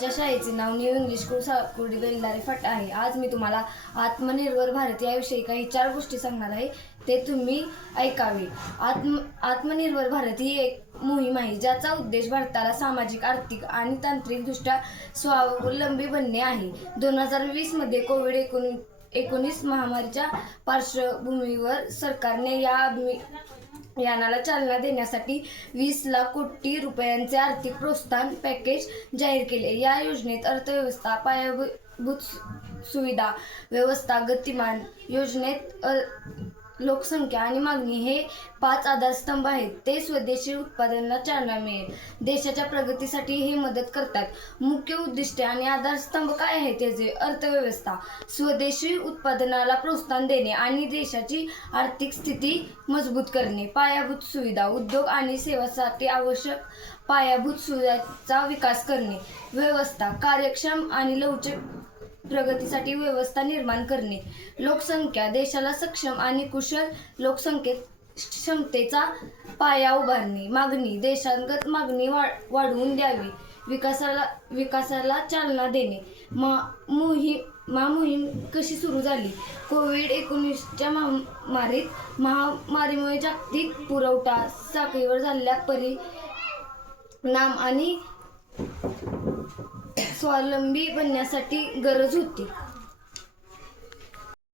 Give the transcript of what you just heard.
माझ्या शाळेचे नाव new English school साकुर्डी Bellary फाटा आहे। आज मी तुम्हाला आत्मनिर्भर भारत याविषयी काही 4 गोष्टी सांगणार आहे, ते तुम्ही ऐकावे। आत्मनिर्भर भारत ही एक मोहीम आहे ज्याचा उद्देश भारताला सामाजिक, आर्थिक आणि तांत्रिकदृष्ट्या स्वावलंबी बनणे आहे। 2020 मध्ये कोविड-19 महामारीच्या पार्श्वभूमीवर सरकारने या यानाला चालना देण्यासाठी 20 लाख कोटी रुपयांचे आर्थिक प्रोत्साहन पॅकेज जाहीर केले। या योजनेत अर्थव्यवस्था, पायाभूत सुविधा व्यवस्था गतिमान योजनेत लोकसंख्या आणि मागणी हे 5 आधारस्तंभ आहेत। ते स्वदेशी उत्पादनाला चालना मिळेल, देशाच्या प्रगतीसाठी हे मदत करतात। मुख्य उद्दिष्टे आणि आधारस्तंभ काय आहेत याचे? अर्थव्यवस्था, स्वदेशी उत्पादनाला प्रोत्साहन देणे आणि देशाची आर्थिक स्थिती मजबूत करणे। पायाभूत सुविधा, उद्योग आणि सेवांसाठी आवश्यक पायाभूत सुविधांचा विकास करणे। व्यवस्था, कार्यक्षम आणि लवचिक प्रगतीसाठी व्यवस्था निर्माण करणे। लोकसंख्या, देशाला सक्षम आणि कुशल क्षमतेचा पाया उभारणे। मागणी, देशांतर्गत मागणी वाढवून द्यावी, विकासाला चालना देणे। मोहीम कशी सुरू झाली? कोविड-19च्या महामारीमुळे जागतिक पुरवठा साखळीवर झालेल्या परिणाम आणि स्वावलंबी बनण्यासाठी गरज होती।